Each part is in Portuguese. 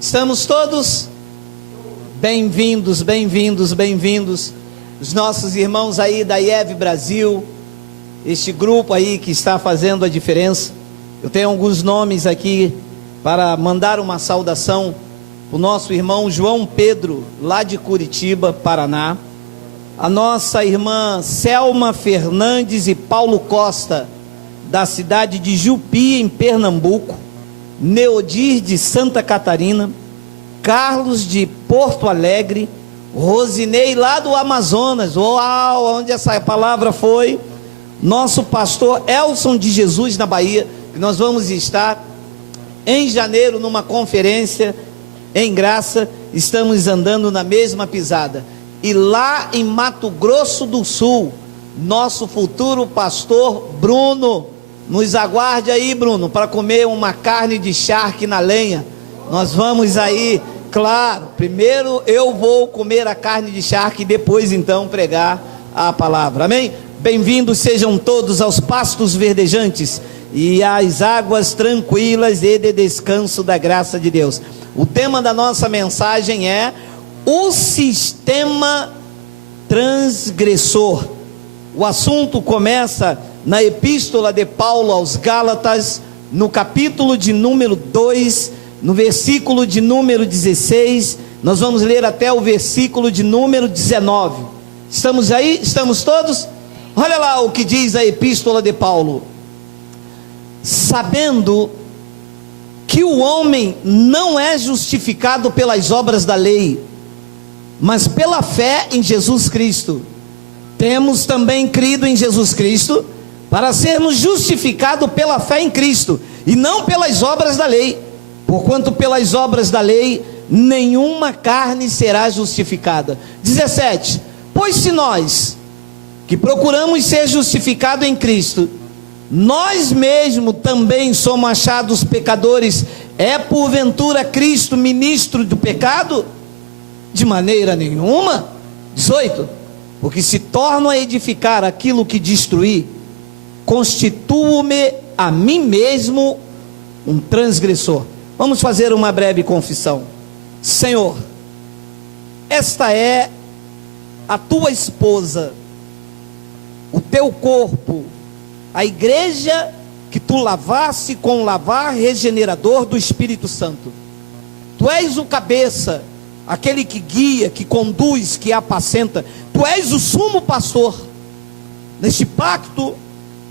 Estamos todos bem-vindos, bem-vindos, bem-vindos. Os nossos irmãos aí da IEV Brasil, este grupo aí que está fazendo a diferença. Eu tenho alguns nomes aqui para mandar uma saudação. O nosso irmão João Pedro, lá de Curitiba, Paraná. A nossa irmã Selma Fernandes e Paulo Costa, da cidade de Jupi, em Pernambuco. Neodir, de Santa Catarina. Carlos, de Porto Alegre. Rosinei, lá do Amazonas. Uau, onde essa palavra foi? Nosso pastor Elson de Jesus, na Bahia, que nós vamos estar em janeiro numa conferência em Graça. Estamos andando na mesma pisada. E lá em Mato Grosso do Sul, nosso futuro pastor Bruno, nos aguarde aí, Bruno, para comer uma carne de charque na lenha. Nós vamos aí, claro, primeiro eu vou comer a carne de charque e depois então pregar a palavra, amém? Bem-vindos sejam todos aos pastos verdejantes e às águas tranquilas e de descanso da graça de Deus. O tema da nossa mensagem é o sistema transgressor. O assunto começa na epístola de Paulo aos Gálatas, no capítulo de número 2, no versículo de número 16, nós vamos ler até o versículo de número 19. Estamos aí? Estamos todos? Olha lá o que diz a epístola de Paulo. Sabendo que o homem não é justificado pelas obras da lei, mas pela fé em Jesus Cristo. Temos também crido em Jesus Cristo, para sermos justificados pela fé em Cristo, e não pelas obras da lei, porquanto pelas obras da lei, nenhuma carne será justificada. 17, pois se nós, que procuramos ser justificados em Cristo, nós mesmos também somos achados pecadores, é porventura Cristo ministro do pecado? De maneira nenhuma. 18, porque se torno a edificar aquilo que destruí, constituo-me a mim mesmo um transgressor. Vamos fazer uma breve confissão. Senhor, esta é a tua esposa, o teu corpo, a igreja que tu lavaste com o lavar regenerador do Espírito Santo. Tu és o cabeça, aquele que guia, que conduz, que apacenta. Tu és o sumo pastor. Neste pacto,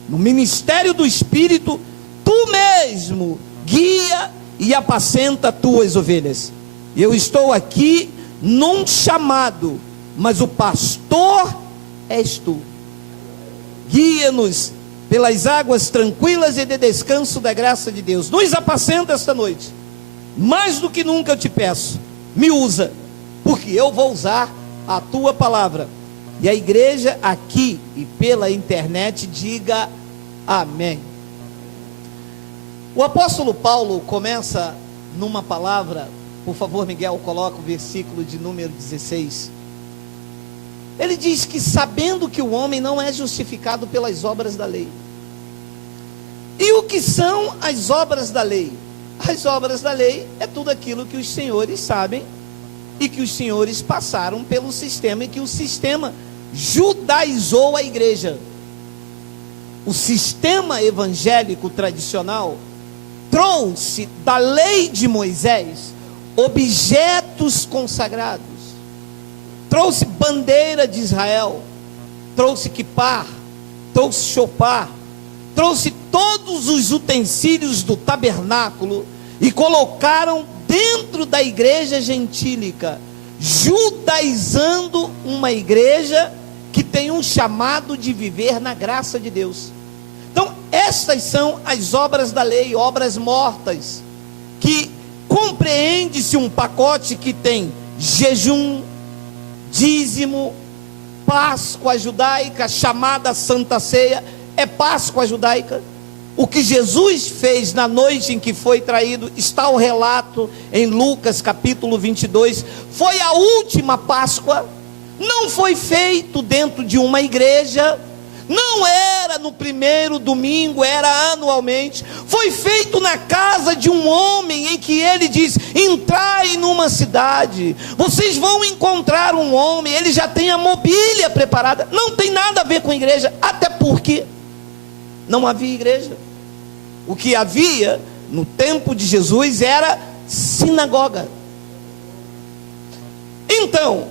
no ministério do Espírito, tu mesmo guia e apacenta tuas ovelhas. Eu estou aqui num chamado, mas o pastor és tu. Guia-nos pelas águas tranquilas e de descanso da graça de Deus. Nos apacenta esta noite. Mais do que nunca eu te peço, me usa, porque eu vou usar a tua palavra. E a igreja aqui e pela internet diga amém. O apóstolo Paulo começa numa palavra, por favor Miguel, coloca o versículo de número 16. Ele diz que sabendo que o homem não é justificado pelas obras da lei. E o que são as obras da lei? As obras da lei é tudo aquilo que os senhores sabem e que os senhores passaram pelo sistema, e que o sistema judaizou a igreja. O sistema evangélico tradicional trouxe da lei de Moisés objetos consagrados, trouxe bandeira de Israel, trouxe quipar, trouxe chopar, trouxe todos os utensílios do tabernáculo e colocaram dentro da igreja gentílica, judaizando uma igreja que tem um chamado de viver na graça de Deus. Então, estas são as obras da lei, obras mortas, que compreende-se um pacote que tem jejum, dízimo, Páscoa judaica, chamada Santa Ceia, é Páscoa judaica. O que Jesus fez na noite em que foi traído, está o relato em Lucas capítulo 22, foi a última Páscoa, não foi feito dentro de uma igreja, Não era no primeiro domingo, era anualmente. Foi feito na casa de um homem, em que ele diz: entrai numa cidade, vocês vão encontrar um homem, ele já tem a mobília preparada. Não tem nada a ver com igreja, até porque não havia igreja. O que havia no tempo de Jesus era sinagoga. Então,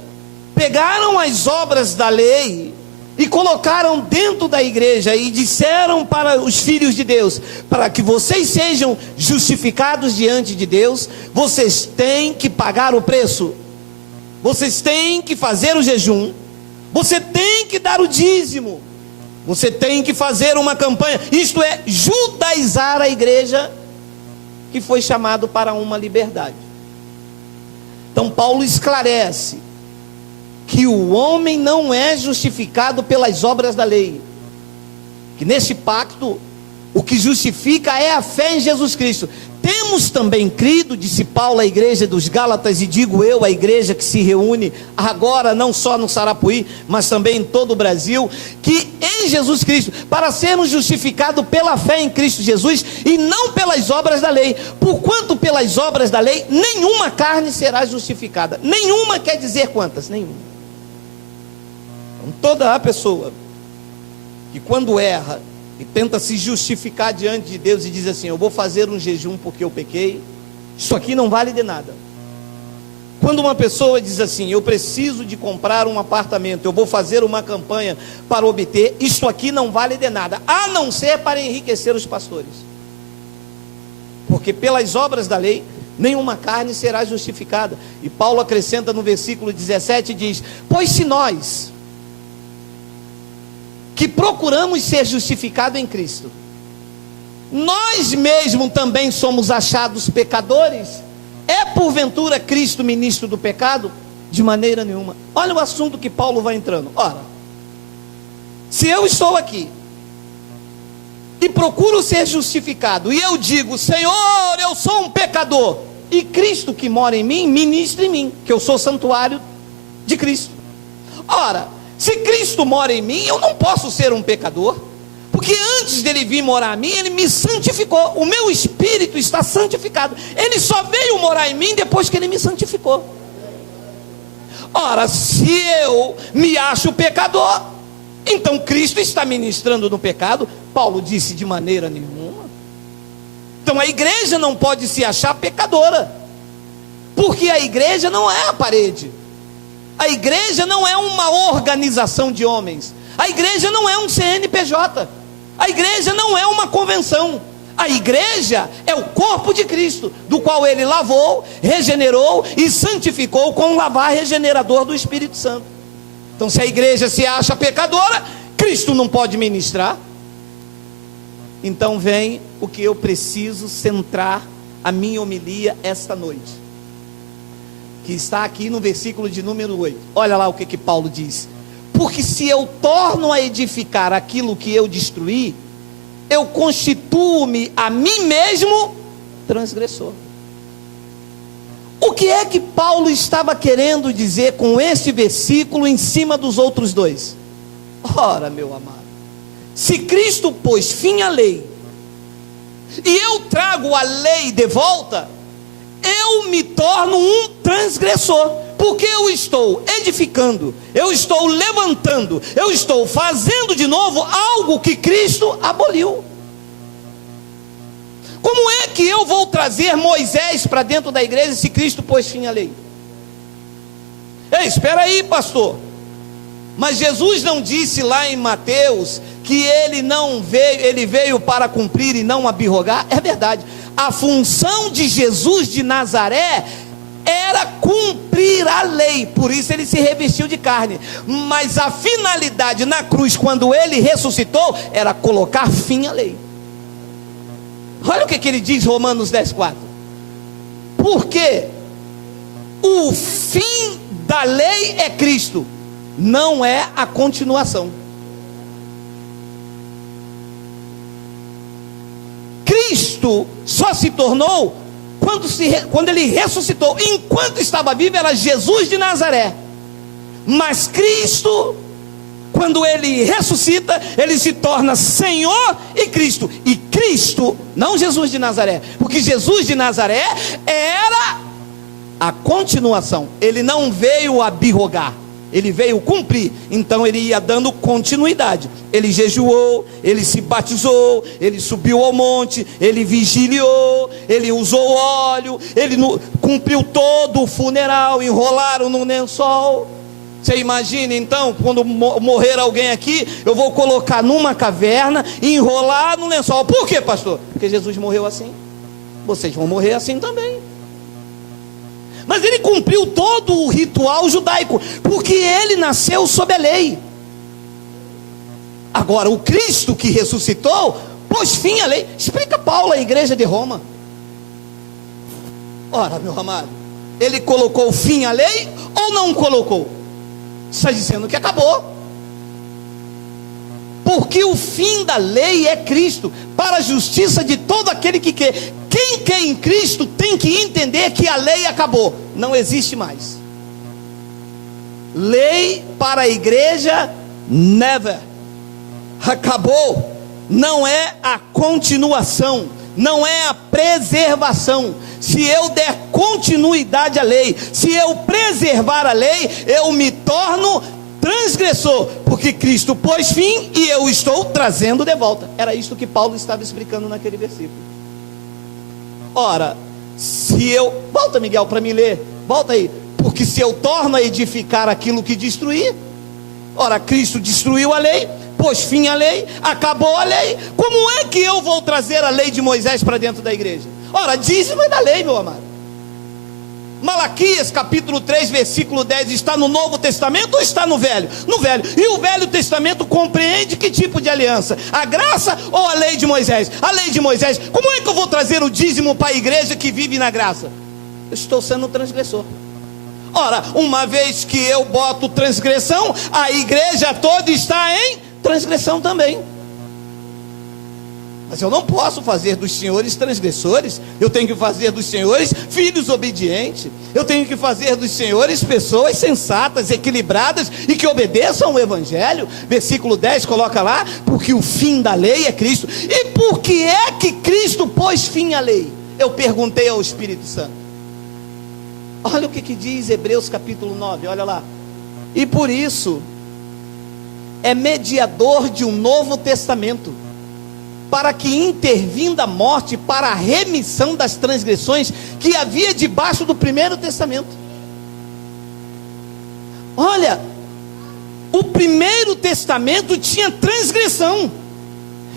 pegaram as obras da lei e colocaram dentro da igreja e disseram para os filhos de Deus: para que vocês sejam justificados diante de Deus, vocês têm que pagar o preço, vocês têm que fazer o jejum, você tem que dar o dízimo, você tem que fazer uma campanha, isto é, judaizar a igreja, que foi chamado para uma liberdade. Então Paulo esclarece que o homem não é justificado pelas obras da lei, que nesse pacto o que justifica é a fé em Jesus Cristo. Temos também crido, disse Paulo à igreja dos Gálatas, e digo eu, a igreja que se reúne agora não só no Sarapuí, mas também em todo o Brasil, que em Jesus Cristo, para sermos justificados pela fé em Cristo Jesus e não pelas obras da lei, porquanto pelas obras da lei nenhuma carne será justificada. Nenhuma quer dizer quantas? Nenhuma. Toda a pessoa que quando erra e tenta se justificar diante de Deus e diz assim: eu vou fazer um jejum porque eu pequei, isso aqui não vale de nada. Quando uma pessoa diz assim: eu preciso de comprar um apartamento, eu vou fazer uma campanha para obter, isso aqui não vale de nada, a não ser para enriquecer os pastores, porque pelas obras da lei nenhuma carne será justificada. E Paulo acrescenta no versículo 17 e diz: pois se nós que procuramos ser justificados em Cristo, nós mesmos também somos achados pecadores, é porventura Cristo ministro do pecado? De maneira nenhuma. Olha o assunto que Paulo vai entrando. Ora, se eu estou aqui e procuro ser justificado, e eu digo: Senhor, eu sou um pecador, e Cristo que mora em mim, ministra em mim, que eu sou santuário de Cristo. Ora, se Cristo mora em mim, eu não posso ser um pecador, porque antes dele vir morar em mim, ele me santificou, o meu espírito está santificado, ele só veio morar em mim depois que ele me santificou. Ora, se eu me acho pecador, então Cristo está ministrando no pecado? Paulo disse: de maneira nenhuma. Então a igreja não pode se achar pecadora, porque a igreja não é a parede, a igreja não é uma organização de homens, a igreja não é um CNPJ, a igreja não é uma convenção. A igreja é o corpo de Cristo, do qual ele lavou, regenerou e santificou com o lavar regenerador do Espírito Santo. Então, se a igreja se acha pecadora, Cristo não pode ministrar. Então vem o que eu preciso centrar a minha homilia esta noite, que está aqui no versículo de número 8. Olha lá o que Paulo diz: porque se eu torno a edificar aquilo que eu destruí, eu constituo-me a mim mesmo transgressor. O que é que Paulo estava querendo dizer com este versículo em cima dos outros dois? Ora, meu amado, se Cristo pôs fim à lei, e eu trago a lei de volta, eu me torno um transgressor, porque eu estou edificando, eu estou levantando, eu estou fazendo de novo algo que Cristo aboliu. Como é que eu vou trazer Moisés para dentro da igreja se Cristo pôs fim à lei? Ei, espera aí, pastor, mas Jesus não disse lá em Mateus que ele não veio, ele veio para cumprir e não abrogar? É verdade, a função de Jesus de Nazaré era cumprir a lei, por isso ele se revestiu de carne, mas a finalidade na cruz, quando ele ressuscitou, era colocar fim à lei. Olha o que ele diz, Romanos 10:4. Porque o fim da lei é Cristo, não é a continuação. Cristo só se tornou quando ele ressuscitou. Enquanto estava vivo era Jesus de Nazaré, mas Cristo quando ele ressuscita, ele se torna Senhor e Cristo. E Cristo, não Jesus de Nazaré, porque Jesus de Nazaré era a continuação. Ele não veio abirrogar, ele veio cumprir. Então ele ia dando continuidade. Ele jejuou, ele se batizou, ele subiu ao monte, ele vigiliou, ele usou óleo, ele cumpriu todo o funeral, enrolaram no lençol. Você imagina então, quando morrer alguém aqui, eu vou colocar numa caverna e enrolar no lençol. Por quê, pastor? Porque Jesus morreu assim. Vocês vão morrer assim também. Mas ele cumpriu todo o ritual judaico, porque ele nasceu sob a lei. Agora, o Cristo que ressuscitou, pôs fim à lei. Explica Paulo à igreja de Roma. Ora, meu amado, ele colocou fim à lei ou não colocou? Está dizendo que acabou. Porque o fim da lei é Cristo, para a justiça de todo aquele que quer. Quem quer em Cristo tem que entender que a lei acabou, não existe mais. Lei para a igreja, never. Acabou. Não é a continuação, não é a preservação. Se eu der continuidade à lei, se eu preservar a lei, eu me torno transgressor, porque Cristo pôs fim e eu estou trazendo de volta. Era isto que Paulo estava explicando naquele versículo. Ora, se eu... Volta, Miguel, para me ler. Volta aí. Porque se eu torno a edificar aquilo que destruí, ora, Cristo destruiu a lei, pôs fim à lei, acabou a lei. Como é que eu vou trazer a lei de Moisés para dentro da igreja? Ora, dízimo é da lei, meu amado. Malaquias capítulo 3 versículo 10 está no Novo Testamento ou está no Velho? No Velho. E o Velho Testamento compreende que tipo de aliança? A graça ou a lei de Moisés? A lei de Moisés. Como é que eu vou trazer o dízimo para a igreja que vive na graça? Eu estou sendo um transgressor. Ora, uma vez que eu boto transgressão, a igreja toda está em transgressão também. Mas eu não posso fazer dos senhores transgressores. Eu tenho que fazer dos senhores filhos obedientes. Eu tenho que fazer dos senhores pessoas sensatas, equilibradas e que obedeçam ao evangelho. Versículo 10 coloca lá: porque o fim da lei é Cristo. E por que é que Cristo pôs fim à lei? Eu perguntei ao Espírito Santo. Olha o que diz Hebreus capítulo 9, olha lá. E por isso é mediador de um novo testamento, para que, intervindo a morte para a remissão das transgressões que havia debaixo do primeiro testamento. Olha, o primeiro testamento tinha transgressão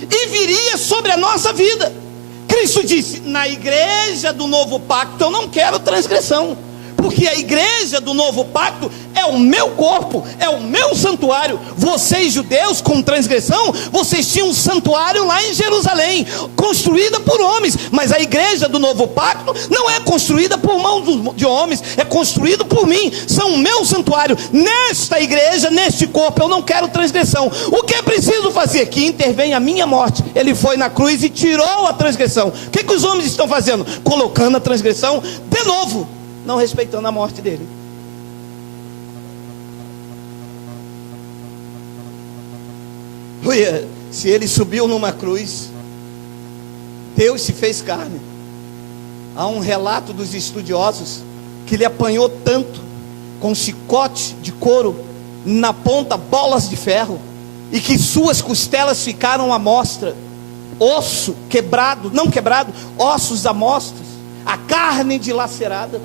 e viria sobre a nossa vida. Cristo disse: na igreja do novo pacto eu não quero transgressão, porque a igreja do novo pacto é o meu corpo, é o meu santuário. Vocês judeus com transgressão, vocês tinham um santuário lá em Jerusalém, construída por homens, mas a igreja do novo pacto não é construída por mãos de homens, é construída por mim, são o meu santuário. Nesta igreja, neste corpo, eu não quero transgressão. O que é preciso fazer? Que intervém a minha morte. Ele foi na cruz e tirou a transgressão. O que os homens estão fazendo? Colocando a transgressão de novo, não respeitando a morte dele. Se ele subiu numa cruz, Deus se fez carne. Há um relato dos estudiosos que ele apanhou tanto, com chicote de couro, na ponta bolas de ferro, e que suas costelas ficaram à mostra, osso quebrado, não quebrado, ossos à mostra, a carne dilacerada.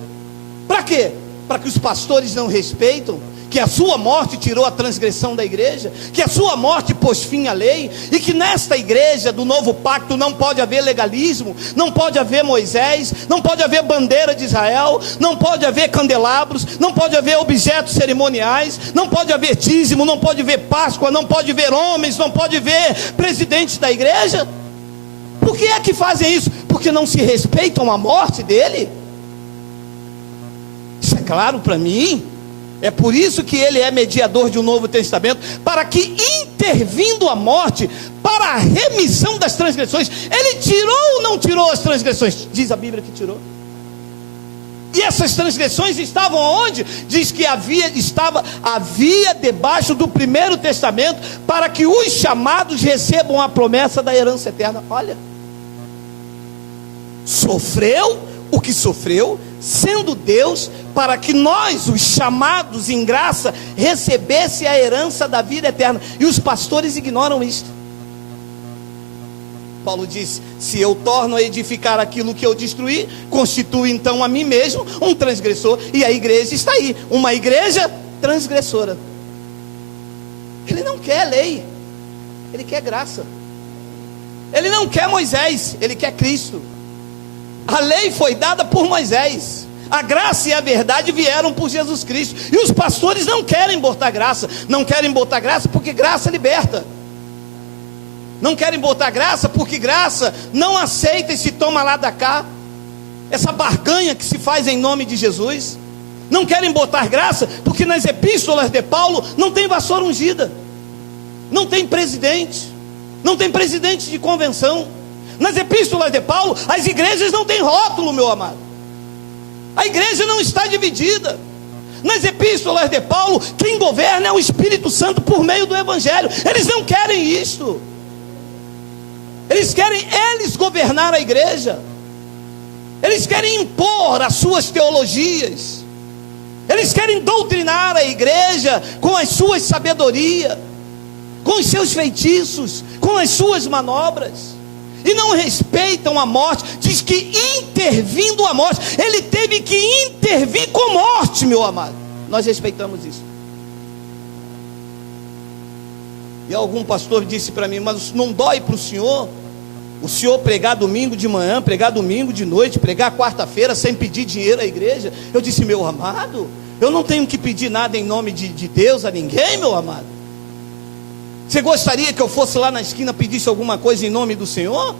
Para quê? Para que os pastores não respeitam que a sua morte tirou a transgressão da igreja, que a sua morte pôs fim à lei, e que nesta igreja do novo pacto não pode haver legalismo, não pode haver Moisés, não pode haver bandeira de Israel, não pode haver candelabros, não pode haver objetos cerimoniais, não pode haver dízimo, não pode haver Páscoa, não pode haver homens, não pode haver presidentes da igreja. Por que é que fazem isso? Porque não se respeitam a morte dele. Isso é claro para mim. É por isso que ele é mediador de um novo testamento, para que, intervindo a morte para a remissão das transgressões, ele tirou ou não tirou as transgressões? Diz a Bíblia que tirou. E essas transgressões estavam onde? Diz que havia debaixo do primeiro testamento, para que os chamados recebam a promessa da herança eterna. Olha, sofreu o que sofreu, sendo Deus, para que nós, os chamados em graça, recebesse a herança da vida eterna. E os pastores ignoram isto. Paulo disse: se eu torno a edificar aquilo que eu destruí, constituo então a mim mesmo um transgressor. E a igreja está aí, uma igreja transgressora. Ele não quer lei, ele quer graça. Ele não quer Moisés, ele quer Cristo. A lei foi dada por Moisés, a graça e a verdade vieram por Jesus Cristo. E os pastores não querem botar graça. Não querem botar graça porque graça liberta. Não querem botar graça porque graça não aceita e se toma lá da cá, essa barganha que se faz em nome de Jesus. Não querem botar graça porque nas epístolas de Paulo não tem vassoura ungida, não tem presidente, não tem presidente de convenção. Nas epístolas de Paulo, as igrejas não têm rótulo, meu amado. A igreja não está dividida. Nas epístolas de Paulo, quem governa é o Espírito Santo por meio do Evangelho. Eles não querem isto. Eles querem governar a igreja. Eles querem impor as suas teologias. Eles querem doutrinar a igreja com as suas sabedorias, com os seus feitiços, com as suas manobras. E não respeitam a morte. Diz que intervindo a morte, ele teve que intervir com morte, meu amado. Nós respeitamos isso. E algum pastor disse para mim: mas não dói para o senhor pregar domingo de manhã, pregar domingo de noite, pregar quarta-feira sem pedir dinheiro à igreja? Eu disse: meu amado, eu não tenho que pedir nada em nome de Deus a ninguém, meu amado. Você gostaria que eu fosse lá na esquina pedisse alguma coisa em nome do Senhor?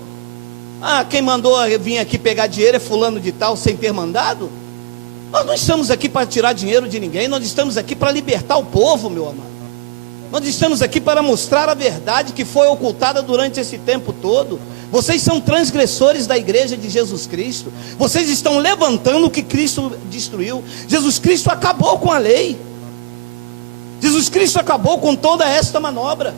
Ah, quem mandou vir aqui pegar dinheiro é fulano de tal, sem ter mandado? Nós não estamos aqui para tirar dinheiro de ninguém. Nós estamos aqui para libertar o povo, meu amado. Nós estamos aqui para mostrar a verdade que foi ocultada durante esse tempo todo. Vocês são transgressores da igreja de Jesus Cristo. Vocês estão levantando o que Cristo destruiu. Jesus Cristo acabou com a lei. Jesus Cristo acabou com toda esta manobra.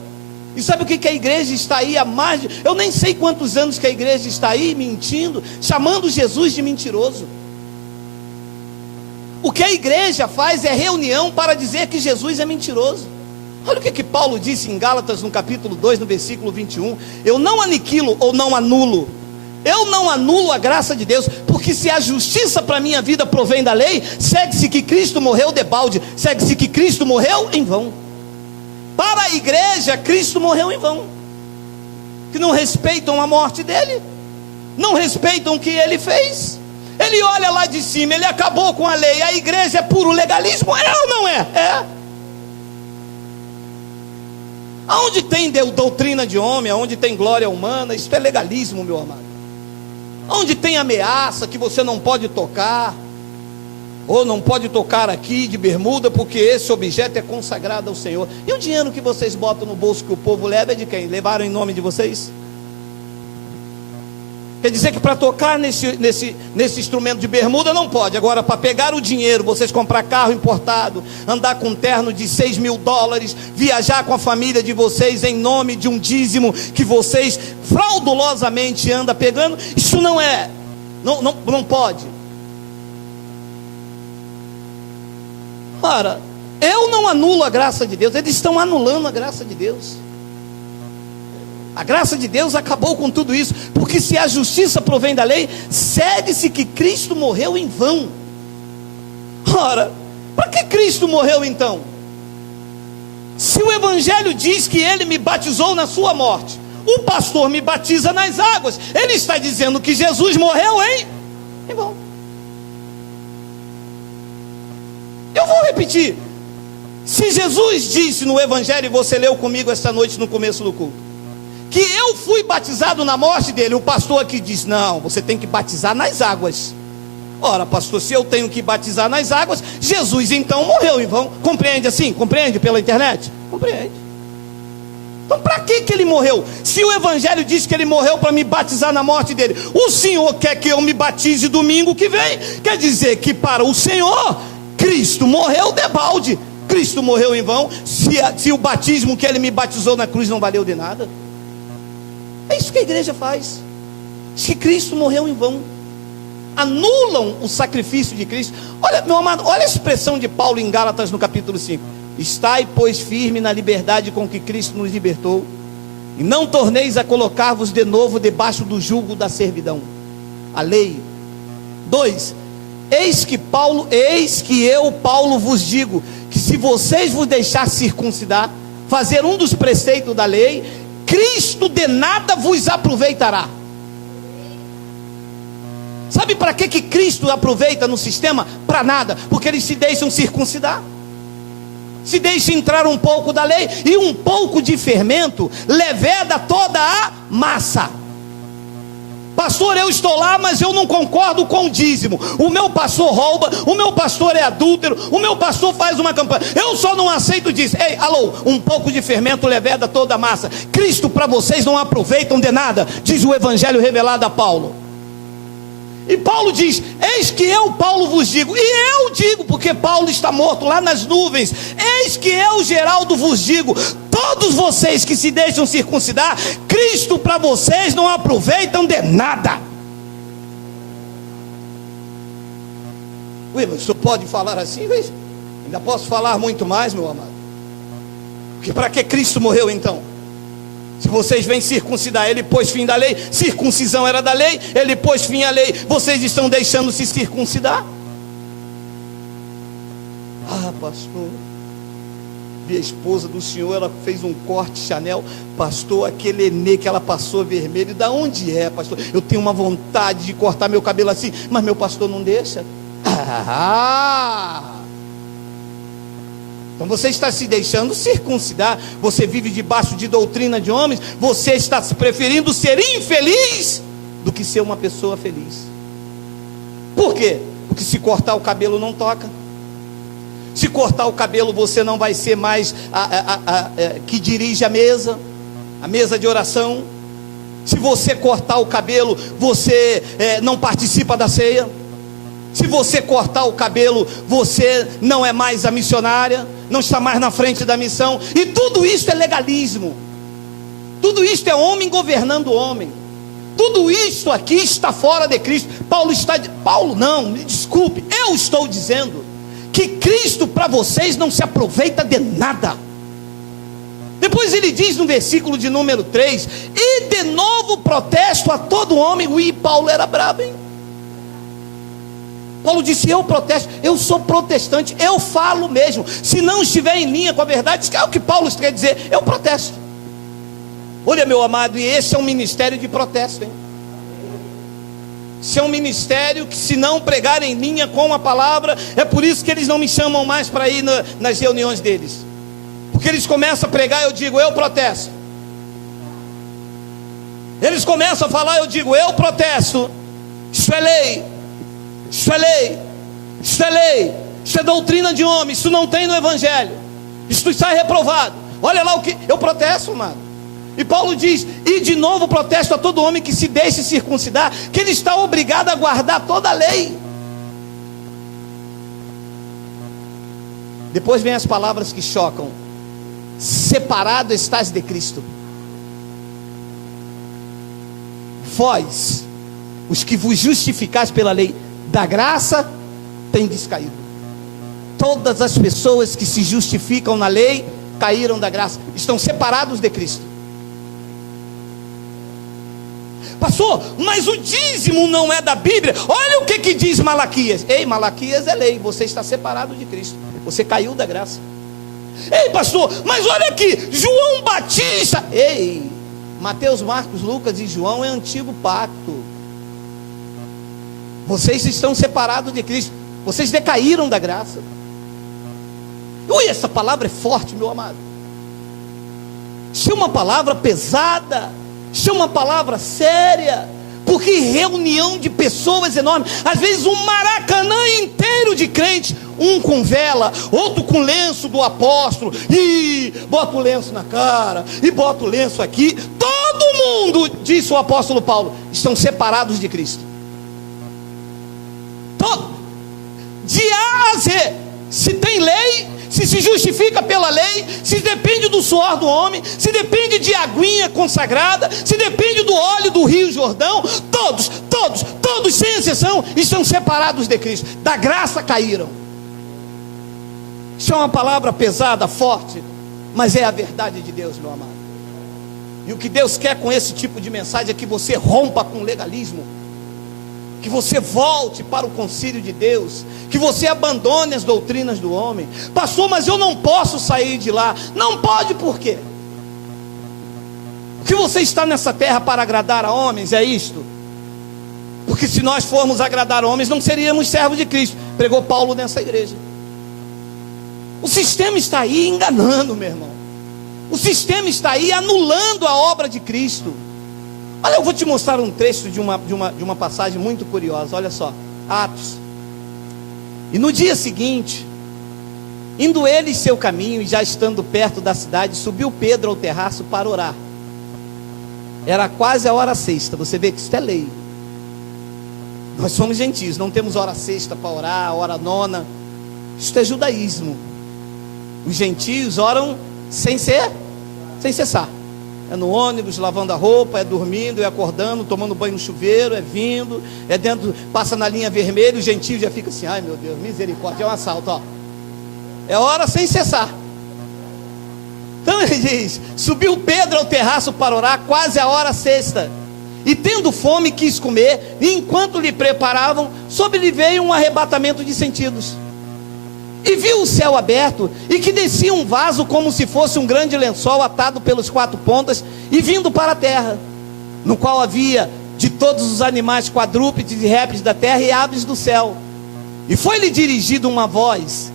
E sabe o que a igreja está aí há mais de... eu nem sei quantos anos que a igreja está aí mentindo, chamando Jesus de mentiroso. O que a igreja faz é reunião para dizer que Jesus é mentiroso. Olha o que Paulo disse em Gálatas, no capítulo 2, no versículo 21. Eu não aniquilo ou não anulo. Eu não anulo a graça de Deus, porque se a justiça para a minha vida provém da lei, segue-se que Cristo morreu debalde, segue-se que Cristo morreu em vão. Para a igreja, Cristo morreu em vão. Que não respeitam a morte dele, não respeitam o que ele fez. Ele olha lá de cima, ele acabou com a lei. A igreja é puro legalismo, é ou não é? É. Aonde tem doutrina de homem, aonde tem glória humana, isso é legalismo, meu amado. Onde tem ameaça que você não pode tocar, ou não pode tocar aqui de bermuda, porque esse objeto é consagrado ao Senhor. E o dinheiro que vocês botam no bolso que o povo leva é de quem? Levaram em nome de vocês? Quer dizer que para tocar nesse instrumento de bermuda não pode. Agora, para pegar o dinheiro, vocês comprar carro importado, andar com um terno de $6.000, viajar com a família de vocês em nome de um dízimo que vocês fraudulosamente andam pegando, isso não é, não pode. Ora, eu não anulo a graça de Deus, eles estão anulando a graça de Deus. A graça de Deus acabou com tudo isso, porque se a justiça provém da lei, segue-se que Cristo morreu em vão. Ora, para que Cristo morreu então? Se o Evangelho diz que ele me batizou na sua morte, o pastor me batiza nas águas, ele está dizendo que Jesus morreu em vão. Eu vou repetir. Se Jesus disse no Evangelho, e você leu comigo esta noite no começo do culto, que eu fui batizado na morte dele, o pastor aqui diz: não, você tem que batizar nas águas. Ora, pastor, se eu tenho que batizar nas águas, Jesus então morreu em vão. Compreende assim? Compreende pela internet? Compreende. Então para que ele morreu? Se o evangelho diz que ele morreu para me batizar na morte dele, o Senhor quer que eu me batize domingo que vem. Quer dizer que para o Senhor, Cristo morreu debalde. Cristo morreu em vão. Se o batismo que ele me batizou na cruz não valeu de nada. É isso que a igreja faz. Se Cristo morreu em vão, anulam o sacrifício de Cristo. Olha, meu amado, olha a expressão de Paulo em Gálatas no capítulo 5. Estai, pois, firme na liberdade com que Cristo nos libertou, e não torneis a colocar-vos de novo debaixo do jugo da servidão, a lei. 2. Eis que eu, Paulo, vos digo, que se vocês vos deixar circuncidar, fazer um dos preceitos da lei, Cristo de nada vos aproveitará. Sabe para que Cristo aproveita no sistema? Para nada, porque eles se deixam circuncidar, se deixa entrar um pouco da lei, e um pouco de fermento leveda toda a massa. Pastor, eu estou lá, mas eu não concordo com o dízimo. O meu pastor rouba, o meu pastor é adúltero, o meu pastor faz uma campanha, eu só não aceito disso. Ei, alô, um pouco de fermento leveda toda a massa. Cristo para vocês não aproveitam de nada, diz o evangelho revelado a Paulo. E Paulo diz, eis que eu, Paulo, vos digo, e eu digo, porque Paulo está morto lá nas nuvens, eis que eu, Geraldo, vos digo, todos vocês que se deixam circuncidar, Cristo para vocês não aproveitam de nada. Ué, mas o senhor pode falar assim? Ué? Ainda posso falar muito mais, meu amado. Porque para que Cristo morreu então? Se vocês vêm circuncidar, ele pôs fim da lei. Circuncisão era da lei, ele pôs fim à lei. Vocês estão deixando se circuncidar? Ah, pastor, vi a esposa do senhor, ela fez um corte Chanel. Pastor, aquele enê que ela passou vermelho, da onde é, pastor? Eu tenho uma vontade de cortar meu cabelo assim, mas meu pastor não deixa. Então você está se deixando circuncidar, você vive debaixo de doutrina de homens, você está preferindo ser infeliz do que ser uma pessoa feliz. Por quê? Porque se cortar o cabelo não toca. Se cortar o cabelo você não vai ser mais que dirige a mesa de oração. Se você cortar o cabelo, você não participa da ceia. Se você cortar o cabelo, você não é mais a missionária, não está mais na frente da missão. E tudo isso é legalismo. Tudo isso é homem governando homem. Tudo isso aqui está fora de Cristo. Paulo não, me desculpe, eu estou dizendo que Cristo para vocês não se aproveita de nada. Depois ele diz no versículo de número 3, e de novo protesto a todo homem. Ui, Paulo era brabo, hein? Paulo disse, eu protesto, eu sou protestante, eu falo mesmo, se não estiver em linha com a verdade, é o que Paulo quer dizer, eu protesto. Olha, meu amado, e esse é um ministério de protesto, hein? Esse é um ministério que, se não pregar em linha com a palavra, é por isso que eles não me chamam mais para ir nas reuniões deles, porque eles começam a pregar, eu digo, eu protesto. Eles começam a falar, eu digo, eu protesto. Isso é lei. Isso é lei, isso é lei, isso é doutrina de homem, isso não tem no evangelho, isso está reprovado. Olha lá o que eu protesto, mano. E Paulo diz, e de novo protesto a todo homem que se deixe circuncidar, que ele está obrigado a guardar toda a lei. Depois vem as palavras que chocam: separado estás de Cristo. Vós, os que vos justificais pela lei, da graça tem descaído. Todas as pessoas que se justificam na lei caíram da graça, estão separados de Cristo. Pastor, mas o dízimo não é da Bíblia. Olha o que diz Malaquias. Ei, Malaquias é lei, você está separado de Cristo, você caiu da graça. Ei, pastor, mas olha aqui, João Batista. Ei, Mateus, Marcos, Lucas e João é antigo pacto. Vocês estão separados de Cristo, vocês decaíram da graça. Ui, essa palavra é forte, meu amado. Isso é uma palavra pesada, isso é uma palavra séria, Porque reunião de pessoas enorme, às vezes um Maracanã inteiro de crentes, um com vela, outro com lenço do apóstolo, e bota o lenço na cara, e bota o lenço aqui. Todo mundo, disse o apóstolo Paulo, estão separados de Cristo. Todo, de A a Z. Se tem lei, se justifica pela lei, se depende do suor do homem, se depende de aguinha consagrada, se depende do óleo do Rio Jordão, todos, sem exceção, estão separados de Cristo. Da graça caíram. Isso é uma palavra pesada, forte, mas é a verdade de Deus, meu amado. E o que Deus quer com esse tipo de mensagem é que você rompa com o legalismo, que você volte para o concílio de Deus, que você abandone as doutrinas do homem. Pastor, mas eu não posso sair de lá. Não pode, por quê? Porque você está nessa terra para agradar a homens, é isto? Porque se nós formos agradar homens, não seríamos servos de Cristo, pregou Paulo nessa igreja. O sistema está aí enganando, meu irmão. O sistema está aí anulando a obra de Cristo. Olha, eu vou te mostrar um trecho de uma passagem muito curiosa. Olha só, Atos. E no dia seguinte, indo eles seu caminho, e já estando perto da cidade, subiu Pedro ao terraço para orar. Era quase a hora sexta. Você vê que isso é lei. Nós somos gentios, não temos hora sexta para orar, hora nona. Isso é judaísmo. Os gentios oram sem cessar. É no ônibus, lavando a roupa, é dormindo, é acordando, tomando banho no chuveiro, é vindo, é dentro, passa na linha vermelha, o gentio já fica assim, ai meu Deus, misericórdia, é um assalto, ó. É hora sem cessar. Então ele diz, subiu Pedro ao terraço para orar, quase a hora sexta, e tendo fome quis comer, e enquanto lhe preparavam, sobre lhe veio um arrebatamento de sentidos. E viu o céu aberto, e que descia um vaso como se fosse um grande lençol atado pelas quatro pontas, e vindo para a terra, no qual havia de todos os animais quadrúpedes e répteis da terra e aves do céu. E foi-lhe dirigido uma voz,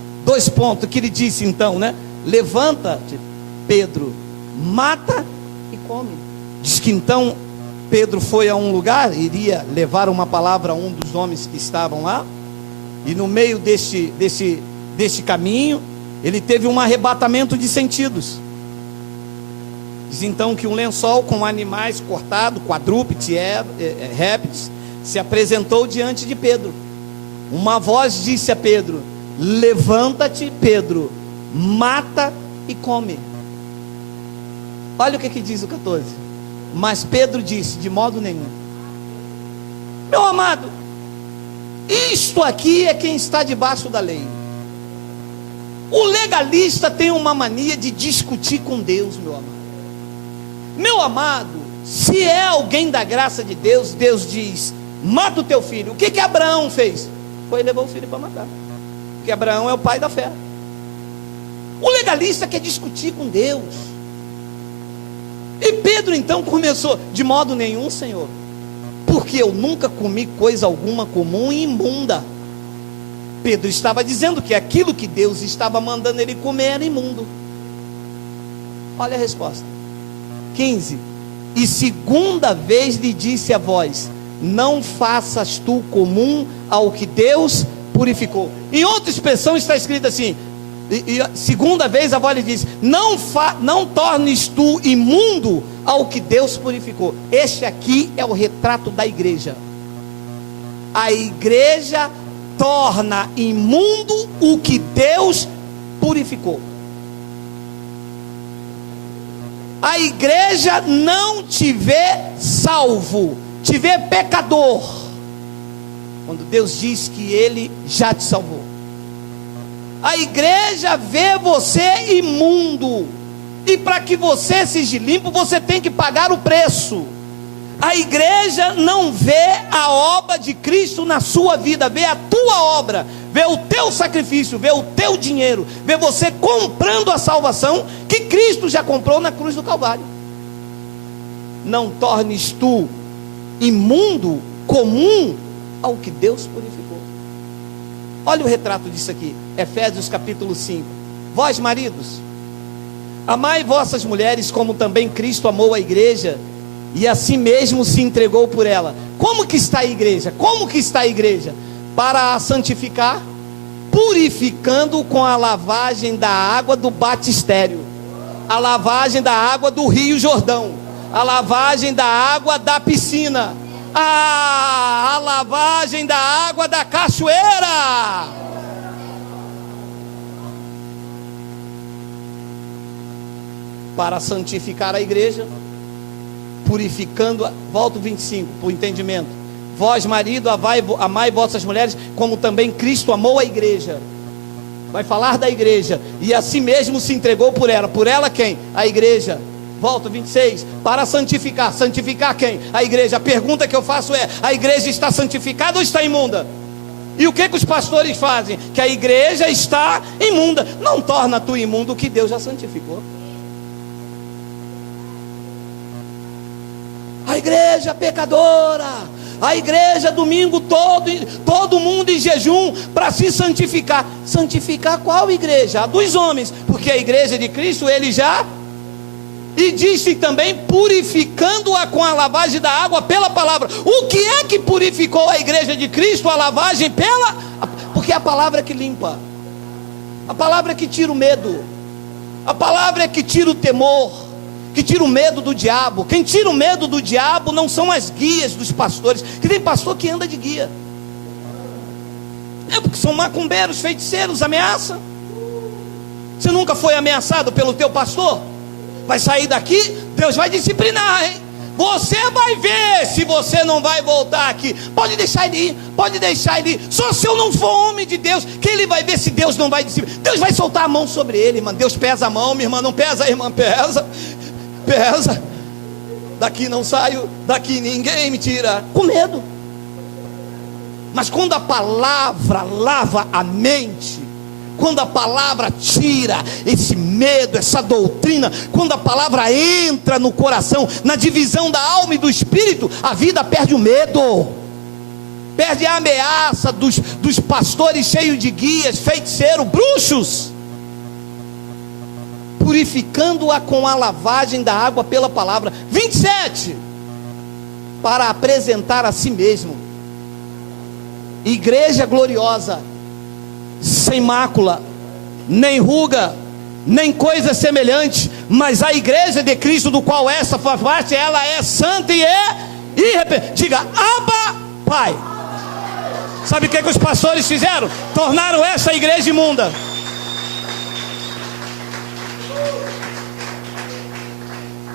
que lhe disse então, levanta-te, Pedro, mata e come. Diz que então Pedro foi a um lugar, iria levar uma palavra a um dos homens que estavam lá, e no meio deste caminho, ele teve um arrebatamento de sentidos. Diz então que um lençol com animais cortados, quadrúpedes, répteis, se apresentou diante de Pedro. Uma voz disse a Pedro, levanta-te, Pedro, mata e come. Olha o que diz o 14. Mas Pedro disse, de modo nenhum. Meu amado, isto aqui é quem está debaixo da lei. O legalista tem uma mania de discutir com Deus, meu amado. Meu amado, se é alguém da graça de Deus, Deus diz, mata o teu filho. O que Abraão fez? Foi levar o filho para matar. Porque Abraão é o pai da fé. O legalista quer discutir com Deus. E Pedro então começou, de modo nenhum, Senhor, porque eu nunca comi coisa alguma comum e imunda. Pedro estava dizendo que aquilo que Deus estava mandando ele comer era imundo. Olha a resposta. 15. E segunda vez lhe disse a voz, não faças tu comum ao que Deus purificou. Em outra expressão está escrito assim, e segunda vez a voz lhe disse, não tornes tu imundo ao que Deus purificou. Este aqui é o retrato da igreja. A igreja torna imundo o que Deus purificou. A igreja não te vê salvo, te vê pecador, quando Deus diz que Ele já te salvou. A igreja vê você imundo, e para que você seja limpo, você tem que pagar o preço. A igreja não vê a obra de Cristo na sua vida, vê a tua obra, vê o teu sacrifício, vê o teu dinheiro, vê você comprando a salvação que Cristo já comprou na cruz do Calvário. Não tornes tu imundo, comum ao que Deus purificou. Olha o retrato disso aqui, Efésios capítulo 5. Vós maridos, amai vossas mulheres como também Cristo amou a igreja, e assim mesmo se entregou por ela, Como que está a igreja? Como que está a igreja? Para a santificar, purificando com a lavagem da água do batistério, a lavagem da água do Rio Jordão, a lavagem da água da piscina, a lavagem da água da cachoeira. Para santificar a igreja, purificando, volta o 25, para o entendimento. Vós, marido, amai vossas mulheres, como também Cristo amou a igreja. Vai falar da igreja, e a si mesmo se entregou por ela. Por ela quem? A igreja. Volta 26, para santificar. Santificar quem? A igreja. A pergunta que eu faço é: a igreja está santificada ou está imunda? E o que os pastores fazem? Que a igreja está imunda. Não torna tu imundo o que Deus já santificou. A igreja pecadora, a igreja domingo todo mundo em jejum para se santificar. Santificar qual igreja? A dos homens, porque a igreja de Cristo ele já... E disse também, purificando-a com a lavagem da água pela palavra. O que é que purificou a igreja de Cristo? A lavagem pela... Porque a palavra é que limpa, a palavra é que tira o medo, a palavra é que tira o temor, que tira o medo do diabo. Quem tira o medo do diabo não são as guias dos pastores, que tem pastor que anda de guia. É porque são macumbeiros, feiticeiros, ameaça. Você nunca foi ameaçado pelo teu pastor? Vai sair daqui, Deus vai disciplinar, hein? Você vai ver se você não vai voltar aqui. Pode deixar ele ir, pode deixar ele ir. Só se eu não for homem de Deus, que ele vai ver se Deus não vai disciplinar. Deus vai soltar a mão sobre ele, irmã. Deus pesa a mão, minha irmã. Não pesa, irmã, pesa. Pesa. Daqui não saio, daqui ninguém me tira. Com medo. Mas quando a palavra lava a mente, quando a palavra tira esse medo, essa doutrina, quando a palavra entra no coração, na divisão da alma e do espírito, a vida perde o medo, perde a ameaça dos pastores cheios de guias, feiticeiros, bruxos. Purificando-a com a lavagem da água pela palavra. 27, para apresentar a si mesmo igreja gloriosa, sem mácula, nem ruga, nem coisa semelhante, mas a igreja de Cristo, do qual essa faz parte, ela é santa e é irrepreensível. Diga, Abba, Pai. Sabe o que os pastores fizeram? Tornaram essa igreja imunda.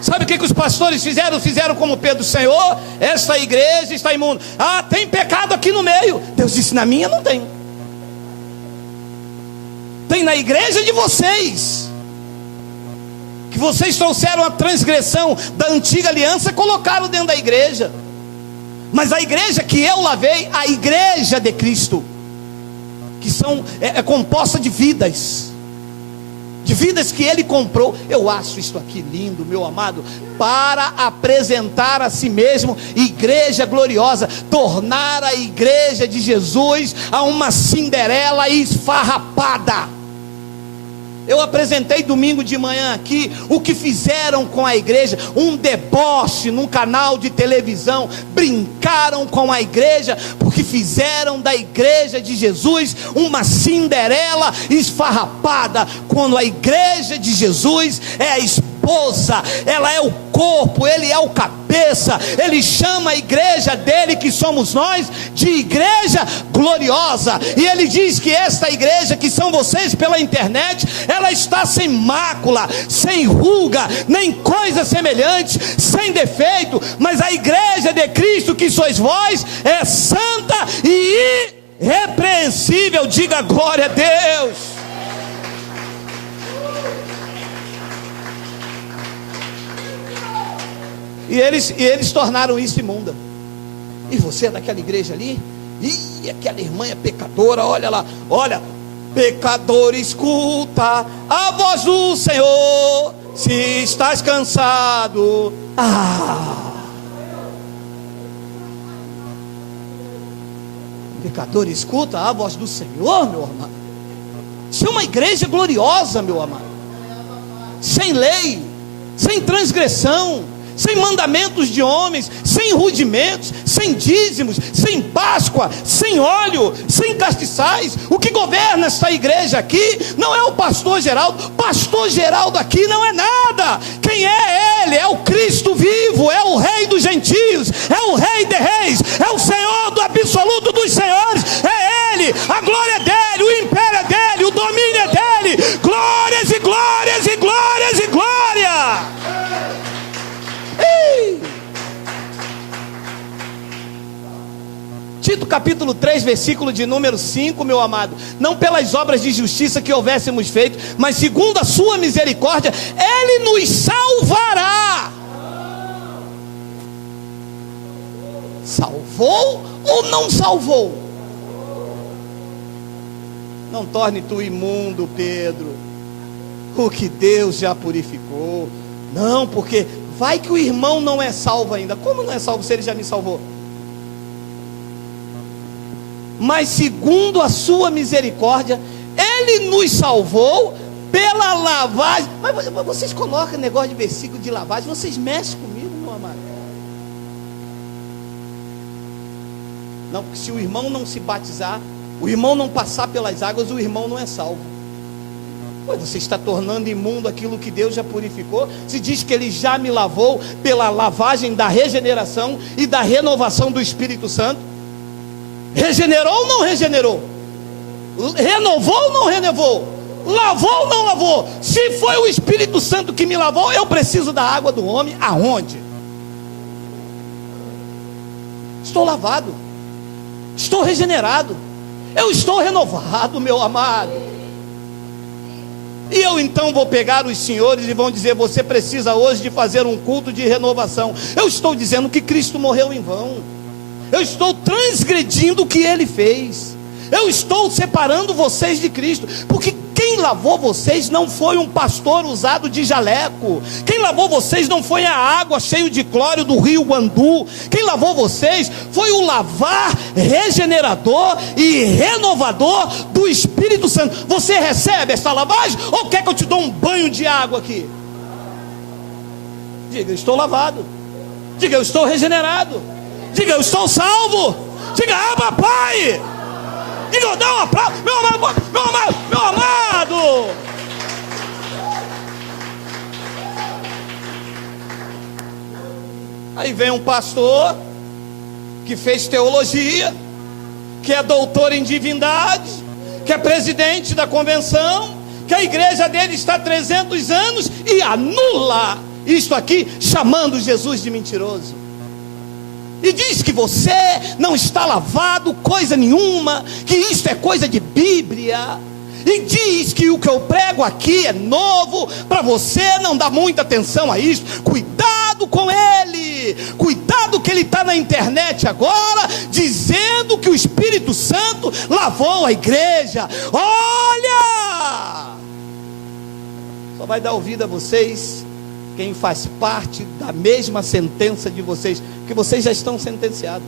Sabe o que os pastores fizeram? Fizeram como Pedro: Senhor, essa igreja está imunda. Ah, tem pecado aqui no meio. Deus disse: na minha não tem. Tem na igreja de vocês, que vocês trouxeram a transgressão da antiga aliança e colocaram dentro da igreja. Mas a igreja que eu lavei, a igreja de Cristo, que é composta de vidas que ele comprou. Eu acho isso aqui lindo, meu amado. Para apresentar a si mesmo igreja gloriosa, tornar a igreja de Jesus a uma Cinderela esfarrapada. Eu apresentei domingo de manhã aqui o que fizeram com a igreja, um deboche num canal de televisão. Brincaram com a igreja, porque fizeram da igreja de Jesus uma Cinderela esfarrapada, quando a igreja de Jesus é a esposa, ela é o corpo, ele é o cabeça. Ele chama a igreja dele, que somos nós, de igreja gloriosa. E ele diz que esta igreja, que são vocês pela internet, ela está sem mácula, sem ruga, nem coisa semelhante, sem defeito. Mas a igreja de Cristo, que sois vós, é santa e irrepreensível. Diga glória a Deus. E eles tornaram isso imunda. E você é daquela igreja ali? Ih, aquela irmã é pecadora. Olha lá, olha. Pecador, escuta a voz do Senhor, se estás cansado. Pecador, escuta a voz do Senhor, meu amado. Isso é uma igreja gloriosa, meu amado. Sem lei, sem transgressão, sem mandamentos de homens, sem rudimentos, sem dízimos, sem Páscoa, sem óleo, sem castiçais. O que governa esta igreja aqui não é o pastor Geraldo aqui não é nada. Quem é ele? É o Cristo vivo, é o Rei dos gentios, é o Rei de reis, é o Senhor do absoluto dos senhores, é ele, a glória é dele, o império é dele, o domínio é dele. Glórias e glórias e glórias e glória. Tito capítulo 3, versículo de número 5, meu amado: não pelas obras de justiça que houvéssemos feito, mas segundo a sua misericórdia, ele nos salvará. Salvou ou não salvou? Não torne tu imundo, Pedro, o que Deus já purificou. Não, porque vai que o irmão não é salvo ainda. Como não é salvo se ele já me salvou? Mas segundo a sua misericórdia, ele nos salvou pela lavagem. Mas vocês colocam negócio de versículo de lavagem, vocês mexem comigo, meu amado. Não, porque se o irmão não se batizar, o irmão não passar pelas águas, o irmão não é salvo. Pois você está tornando imundo aquilo que Deus já purificou. Se diz que ele já me lavou pela lavagem da regeneração e da renovação do Espírito Santo. Regenerou ou não regenerou? Renovou ou não renovou? Lavou ou não lavou? Se foi o Espírito Santo que me lavou, eu preciso da água do homem aonde? Estou lavado, estou regenerado, eu estou renovado, meu amado. E eu então vou pegar os senhores e vão dizer: você precisa hoje de fazer um culto de renovação. Eu estou dizendo que Cristo morreu em vão. Eu estou transgredindo o que ele fez. Eu estou separando vocês de Cristo. Porque quem lavou vocês não foi um pastor usado de jaleco. Quem lavou vocês não foi a água cheia de cloro do rio Guandu. Quem lavou vocês foi o lavar regenerador e renovador do Espírito Santo. Você recebe essa lavagem ou quer que eu te dou um banho de água aqui? Diga: eu estou lavado. Diga: eu estou regenerado. Diga: eu estou salvo. Diga: Abba, Pai. Diga: dá um aplauso, meu amado, meu amado, meu amado. Aí vem um pastor que fez teologia, que é doutor em divindade, que é presidente da convenção, que a igreja dele está há 300 anos e anula isto aqui, chamando Jesus de mentiroso. E diz que você não está lavado coisa nenhuma, que isto é coisa de Bíblia. E diz que o que eu prego aqui é novo, para você não dar muita atenção a isso. Cuidado com ele. Cuidado que ele está na internet agora, dizendo que o Espírito Santo lavou a igreja. Olha! Só vai dar ouvido a vocês quem faz parte da mesma sentença de vocês, porque vocês já estão sentenciados.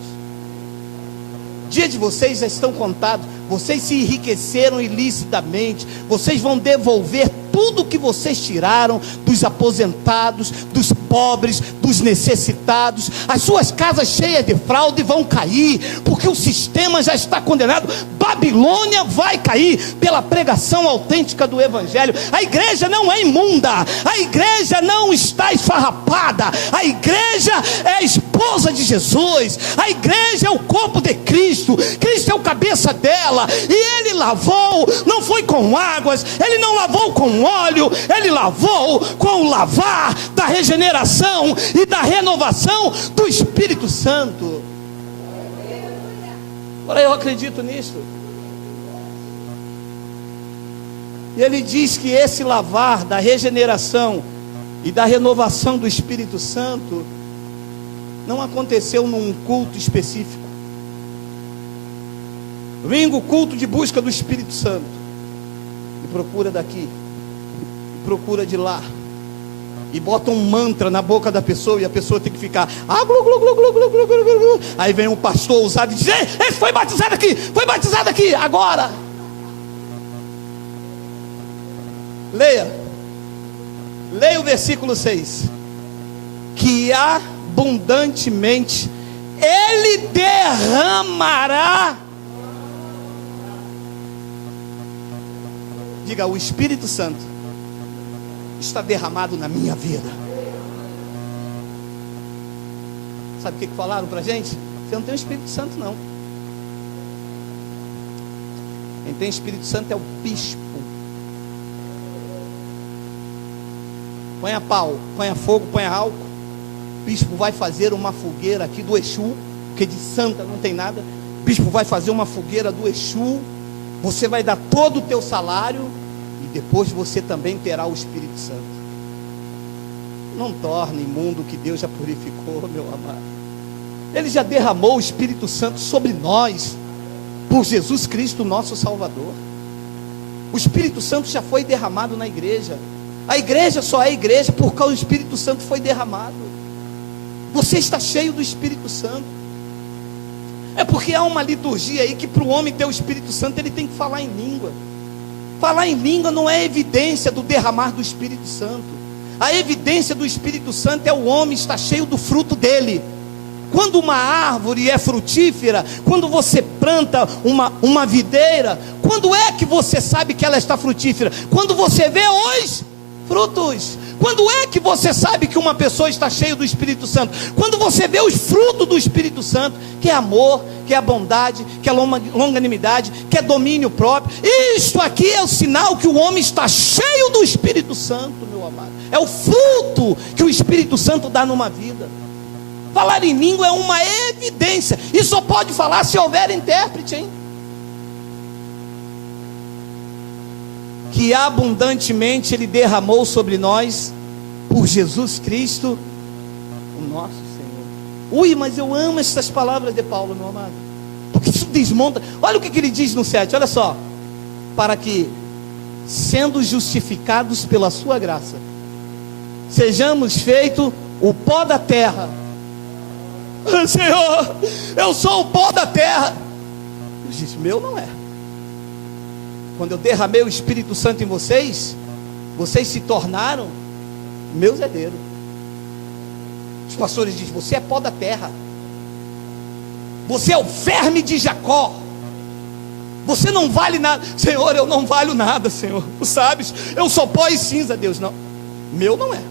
O dia de vocês já estão contados. Vocês se enriqueceram ilicitamente. Vocês vão devolver tudo que vocês tiraram dos aposentados, dos pobres, dos necessitados. As suas casas cheias de fraude vão cair, porque o sistema já está condenado. Babilônia vai cair pela pregação autêntica do Evangelho. A igreja não é imunda, a igreja não está esfarrapada, a igreja é a esposa de Jesus, a igreja é o corpo de Cristo. Cristo é o cabeça dela, e ele lavou, não foi com águas, ele não lavou com óleo, ele lavou com o lavar da regeneração e da renovação do Espírito Santo. Agora eu acredito nisso. E ele diz que esse lavar da regeneração e da renovação do Espírito Santo não aconteceu num culto específico. Domingo, culto de busca do Espírito Santo. E procura daqui, e procura de lá, e bota um mantra na boca da pessoa, e a pessoa tem que ficar glu, glu, glu, glu, glu, glu, glu, glu. Aí vem um pastor ousado e diz: esse foi batizado aqui, agora. Leia o versículo 6. que abundantemente Ele derramará. Diga: o Espírito Santo está derramado na minha vida. Sabe o que falaram pra gente? Você não tem o Espírito Santo, não. Quem tem Espírito Santo é o bispo. Põe a pau, põe a fogo, põe a álcool. O bispo vai fazer uma fogueira aqui do Exu, porque de santa não tem nada. O bispo vai fazer uma fogueira do Exu. Você vai dar todo o teu salário e depois você também terá o Espírito Santo. Não torne imundo o que Deus já purificou, meu amado. Ele já derramou o Espírito Santo sobre nós, por Jesus Cristo, nosso Salvador. O Espírito Santo já foi derramado na igreja. A igreja só é igreja porque o Espírito Santo foi derramado. Você está cheio do Espírito Santo. É porque há uma liturgia aí que para o homem ter o Espírito Santo ele tem que falar em língua. Falar em língua não é evidência do derramar do Espírito Santo. A evidência do Espírito Santo é o homem estar cheio do fruto dele. Quando uma árvore é frutífera, quando você planta uma videira, quando é que você sabe que ela está frutífera? Quando você vê os frutos. Quando é que você sabe que uma pessoa está cheia do Espírito Santo? Quando você vê os frutos do Espírito Santo, que é amor, que é a bondade, que é longanimidade, que é domínio próprio. Isto aqui é o sinal que o homem está cheio do Espírito Santo, meu amado. É o fruto que o Espírito Santo dá numa vida. Falar em língua é uma evidência. E só pode falar se houver intérprete, hein? Que abundantemente Ele derramou sobre nós, por Jesus Cristo, o nosso Senhor. Ui, mas eu amo essas palavras de Paulo, meu amado, porque isso desmonta. Olha o que ele diz no 7, olha só. Para que, sendo justificados pela sua graça, sejamos feitos o pó da terra. Senhor, eu sou o pó da terra. Ele disse: meu não é. Quando eu derramei o Espírito Santo em vocês, vocês se tornaram meus herdeiros. Os pastores dizem: você é pó da terra, você é o verme de Jacó, você não vale nada. Senhor, eu não valho nada, Senhor, tu sabes, eu sou pó e cinza. Deus: não, meu não é.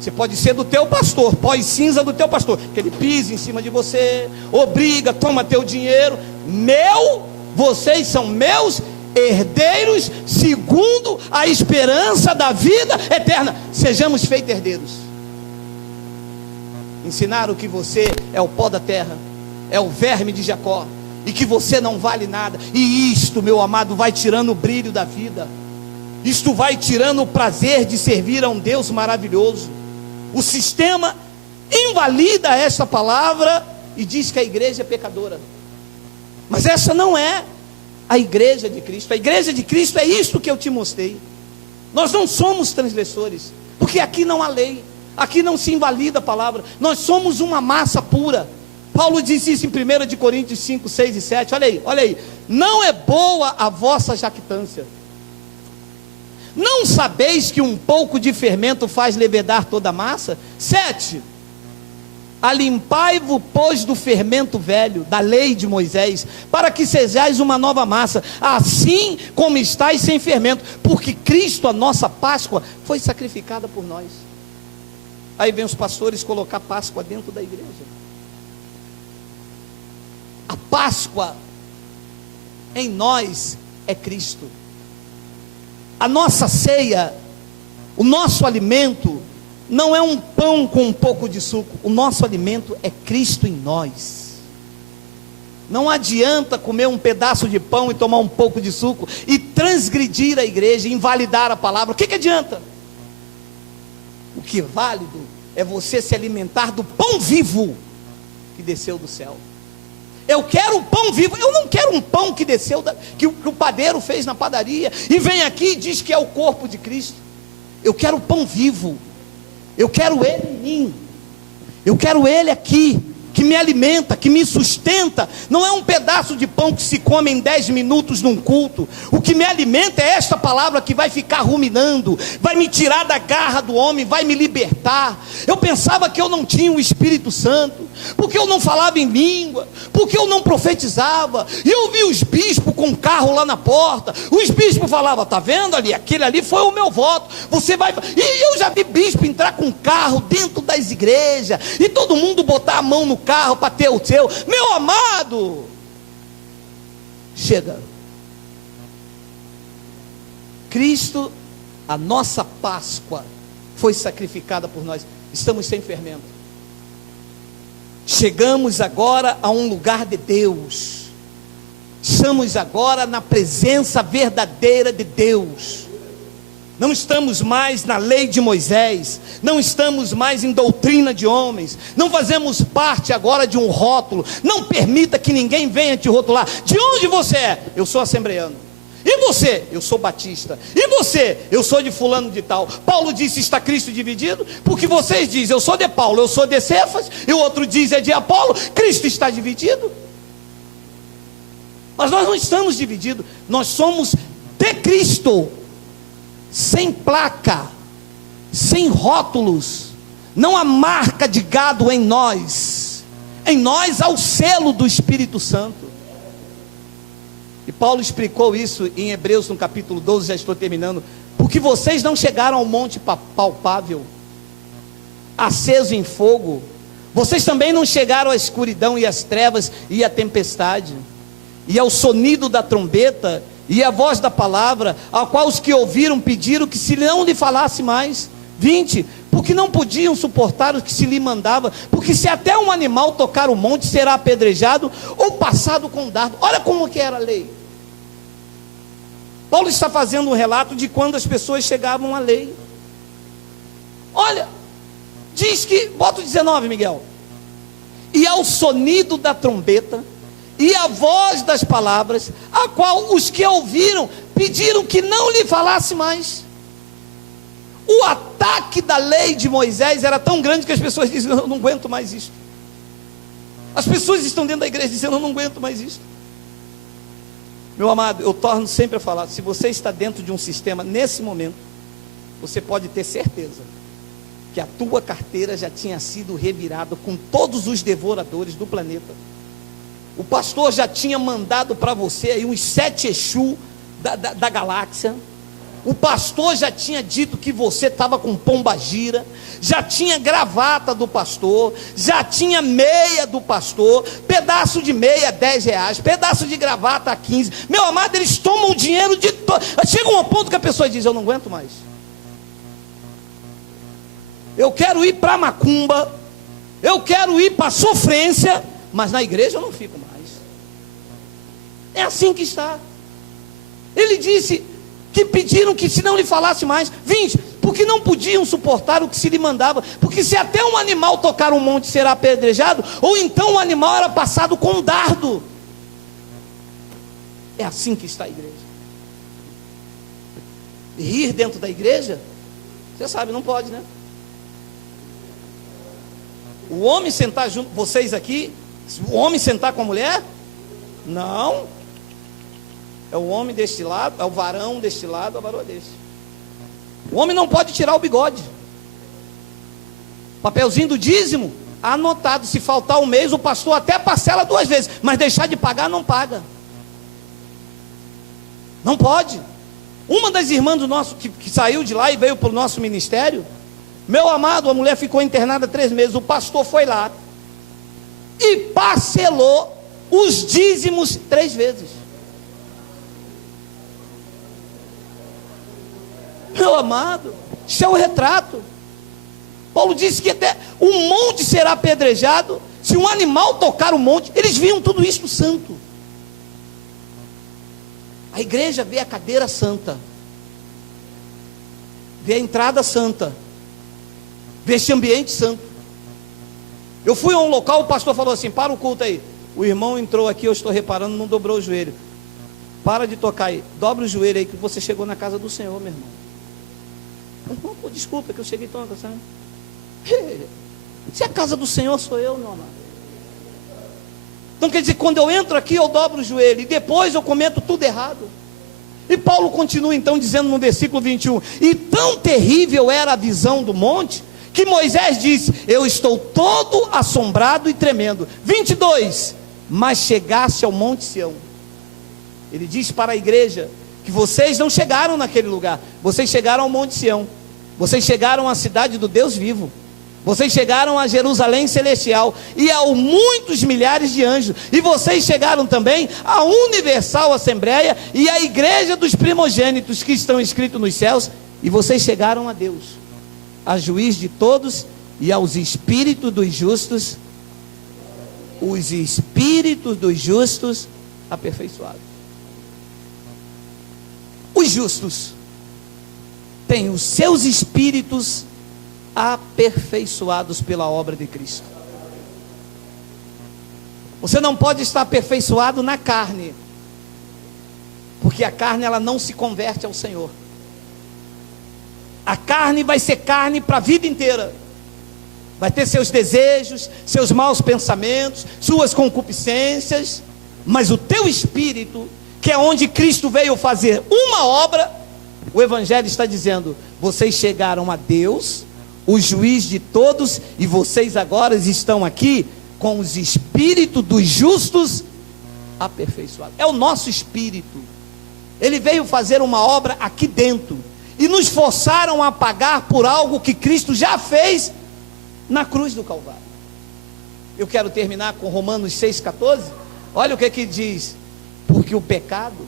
Você pode ser do teu pastor, pó e cinza do teu pastor, que ele pisa em cima de você, obriga, toma teu dinheiro. Vocês são meus herdeiros, segundo a esperança da vida eterna. Sejamos feitos herdeiros. Ensinaram que você é o pó da terra, é o verme de Jacó, e que você não vale nada. E isto, meu amado, vai tirando o brilho da vida. Isto vai tirando o prazer de servir a um Deus maravilhoso. O sistema invalida essa palavra e diz que a igreja é pecadora. Mas essa não é a igreja de Cristo. A igreja de Cristo é isso que eu te mostrei. Nós não somos transgressores, porque aqui não há lei, aqui não se invalida a palavra. Nós somos uma massa pura. Paulo diz isso em 1 Coríntios 5, 6 e 7. Olha aí, olha aí. Não é boa a vossa jactância. Não sabeis que um pouco de fermento faz levedar toda a massa? 7. Alimpai-vos, pois, do fermento velho, da lei de Moisés, para que sejais uma nova massa, assim como estáis sem fermento, porque Cristo, a nossa Páscoa, foi sacrificada por nós. Aí vem os pastores colocar Páscoa dentro da igreja. A Páscoa em nós é Cristo. A nossa ceia, o nosso alimento, não é um pão com um pouco de suco. O nosso alimento é Cristo em nós. Não adianta comer um pedaço de pão e tomar um pouco de suco e transgredir a igreja, invalidar a palavra. O que adianta? O que é válido é você se alimentar do pão vivo que desceu do céu. Eu quero o pão vivo. Eu não quero um pão que desceu, que o padeiro fez na padaria e vem aqui e diz que é o corpo de Cristo. Eu quero o pão vivo. Eu quero Ele em mim. Eu quero Ele aqui, que me alimenta, que me sustenta, não é um pedaço de pão que se come em 10 minutos num culto. O que me alimenta é esta palavra que vai ficar ruminando, vai me tirar da garra do homem, vai me libertar. Eu pensava que eu não tinha o Espírito Santo, porque eu não falava em língua, porque eu não profetizava. E eu vi os bispos com um carro lá na porta. Os bispos falavam: está vendo ali, aquele ali foi o meu voto, você vai. E eu já vi bispo entrar com um carro dentro das igrejas, e todo mundo botar a mão no carro para ter o seu. Meu amado, chega. Cristo, a nossa Páscoa, foi sacrificada por nós. Estamos sem fermento. Chegamos agora a um lugar de Deus. Estamos agora na presença verdadeira de Deus. Não estamos mais na lei de Moisés, não estamos mais em doutrina de homens, não fazemos parte agora de um rótulo. Não permita que ninguém venha te rotular. De onde você é? Eu sou assembleano. E você? Eu sou batista. E você? Eu sou de fulano de tal. Paulo disse: está Cristo dividido? Porque vocês dizem: eu sou de Paulo, eu sou de Cefas, e o outro diz é de Apolo. Cristo está dividido? Mas nós não estamos divididos, nós somos de Cristo, sem placa, sem rótulos. Não há marca de gado em nós há o selo do Espírito Santo. E Paulo explicou isso em Hebreus no capítulo 12, já estou terminando. Porque vocês não chegaram ao monte palpável, aceso em fogo. Vocês também não chegaram à escuridão e às trevas e à tempestade, e ao sonido da trombeta e à voz da palavra, a qual os que ouviram pediram que se não lhe falasse mais. 20, porque não podiam suportar o que se lhe mandava, porque se até um animal tocar o monte, será apedrejado ou passado com dardo. Olha como que era a lei. Paulo está fazendo um relato de quando as pessoas chegavam à lei. Olha, diz que, bota o 19, Miguel, e ao sonido da trombeta e a voz das palavras, a qual os que ouviram pediram que não lhe falasse mais. O ataque da lei de Moisés era tão grande que as pessoas dizem: eu não aguento mais isso. As pessoas estão dentro da igreja dizendo: eu não aguento mais isso. Meu amado, eu torno sempre a falar: se você está dentro de um sistema nesse momento, você pode ter certeza que a tua carteira já tinha sido revirada com todos os devoradores do planeta. O pastor já tinha mandado para você aí uns 7 Exu da galáxia. O pastor já tinha dito que você estava com pombagira, já tinha gravata do pastor, já tinha meia do pastor, pedaço de meia R$10, pedaço de gravata a 15. Meu amado, eles tomam o dinheiro de todo. Chega um ponto que a pessoa diz: eu não aguento mais, eu quero ir para macumba, eu quero ir para sofrência, mas na igreja eu não fico mais. É assim que está. Ele disse que pediram que se não lhe falasse mais. 20, porque não podiam suportar o que se lhe mandava, porque se até um animal tocar um monte, será apedrejado, ou então o animal era passado com um dardo. É assim que está a igreja. E rir dentro da igreja, você sabe, não pode, né? O homem sentar junto, vocês aqui, o homem sentar com a mulher, não. É o homem deste lado, é o varão deste lado, a varoa deste. O homem não pode tirar o bigode. Papelzinho do dízimo, anotado. Se faltar um mês, o pastor até parcela 2 vezes, mas deixar de pagar, não paga. Não pode. Uma das irmãs do nosso, que saiu de lá e veio para o nosso ministério, meu amado, a mulher ficou internada 3 meses. O pastor foi lá e parcelou os dízimos 3 vezes. Meu amado, isso é um retrato. Paulo disse que até um monte será apedrejado. Se um animal tocar o monte, eles viam tudo isso no santo. A igreja vê a cadeira santa, vê a entrada santa, vê esse ambiente santo. Eu fui a um local, o pastor falou assim: para o culto aí. O irmão entrou aqui, eu estou reparando, não dobrou o joelho. Para de tocar aí, dobra o joelho aí, que você chegou na casa do Senhor, meu irmão. Pô, desculpa que eu cheguei tão cansado. Se a casa do Senhor sou eu, meu amado. Então quer dizer, quando eu entro aqui eu dobro o joelho, e depois eu cometo tudo errado. E Paulo continua então dizendo no versículo 21, e tão terrível era a visão do monte, que Moisés disse, eu estou todo assombrado e tremendo. 22, mas chegasse ao monte Sião. Ele diz para a igreja, que vocês não chegaram naquele lugar, vocês chegaram ao monte Sião, vocês chegaram à cidade do Deus vivo, vocês chegaram a Jerusalém celestial, e a muitos milhares de anjos, e vocês chegaram também à universal assembleia, e à igreja dos primogênitos, que estão escritos nos céus, e vocês chegaram a Deus, a juiz de todos, e aos espíritos dos justos, os espíritos dos justos aperfeiçoados. Os justos têm os seus espíritos aperfeiçoados pela obra de Cristo. Você não pode estar aperfeiçoado na carne, porque a carne ela não se converte ao Senhor. A carne vai ser carne para a vida inteira, vai ter seus desejos, seus maus pensamentos, suas concupiscências, mas o teu espírito, que é onde Cristo veio fazer uma obra, o Evangelho está dizendo, vocês chegaram a Deus, o juiz de todos, e vocês agora estão aqui com os espíritos dos justos aperfeiçoados. É o nosso espírito, ele veio fazer uma obra aqui dentro, e nos forçaram a pagar por algo que Cristo já fez na cruz do Calvário. Eu quero terminar com Romanos 6,14, olha o que diz, porque o pecado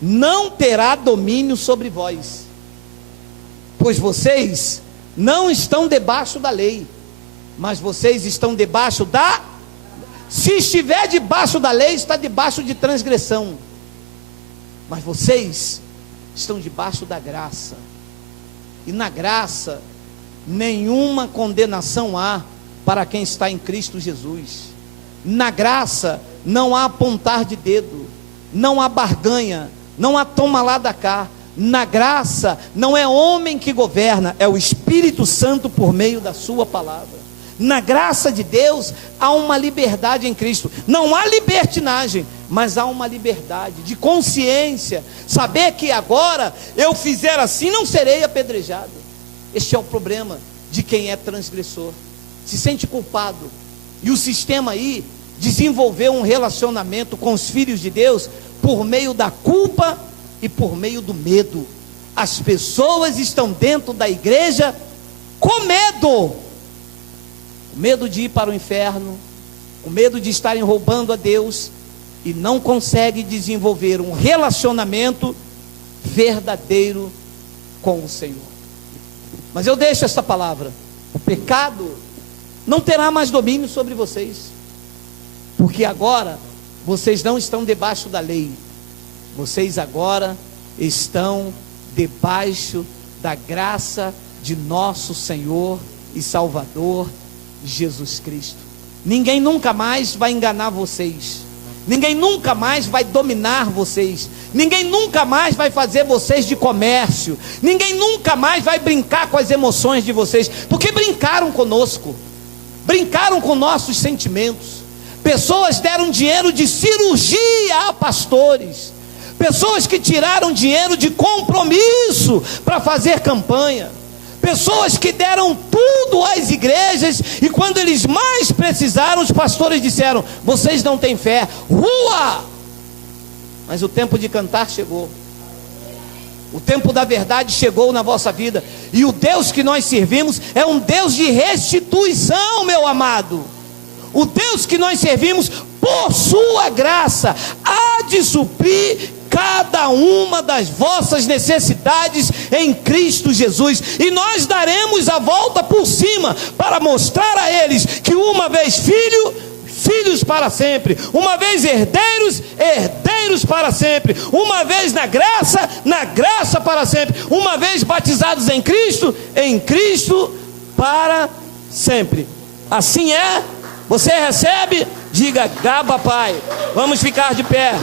não terá domínio sobre vós, pois vocês não estão debaixo da lei, mas vocês estão debaixo da... Se estiver debaixo da lei, está debaixo de transgressão, mas vocês estão debaixo da graça, e na graça nenhuma condenação há para quem está em Cristo Jesus. Na graça não há apontar de dedo, não há barganha, não há toma lá da cá. Na graça não é homem que governa, é o Espírito Santo por meio da sua palavra. Na graça de Deus há uma liberdade em Cristo, não há libertinagem, mas há uma liberdade de consciência, saber que agora eu fizer assim não serei apedrejado. Este é o problema de quem é transgressor, se sente culpado, e o sistema aí desenvolveu um relacionamento com os filhos de Deus por meio da culpa e por meio do medo. As pessoas estão dentro da igreja com medo de ir para o inferno, com medo de estarem roubando a Deus, e não conseguem desenvolver um relacionamento verdadeiro com o Senhor. Mas eu deixo esta palavra: o pecado não terá mais domínio sobre vocês, porque agora vocês não estão debaixo da lei, vocês agora estão debaixo da graça de nosso Senhor e Salvador Jesus Cristo. Ninguém nunca mais vai enganar vocês, ninguém nunca mais vai dominar vocês, ninguém nunca mais vai fazer vocês de comércio, ninguém nunca mais vai brincar com as emoções de vocês, porque brincaram conosco, brincaram com nossos sentimentos. Pessoas deram dinheiro de cirurgia a pastores, pessoas que tiraram dinheiro de compromisso para fazer campanha, pessoas que deram tudo às igrejas, e quando eles mais precisaram, os pastores disseram: vocês não têm fé, rua! Mas o tempo de cantar chegou, o tempo da verdade chegou na vossa vida, e o Deus que nós servimos é um Deus de restituição, meu amado. O Deus que nós servimos, por sua graça, há de suprir cada uma das vossas necessidades em Cristo Jesus, e nós daremos a volta por cima, para mostrar a eles que uma vez filhos para sempre, uma vez herdeiros para sempre, uma vez na graça para sempre, uma vez batizados em Cristo para sempre. Assim é. Você recebe? Diga: Gaba, Pai. Vamos ficar de pé.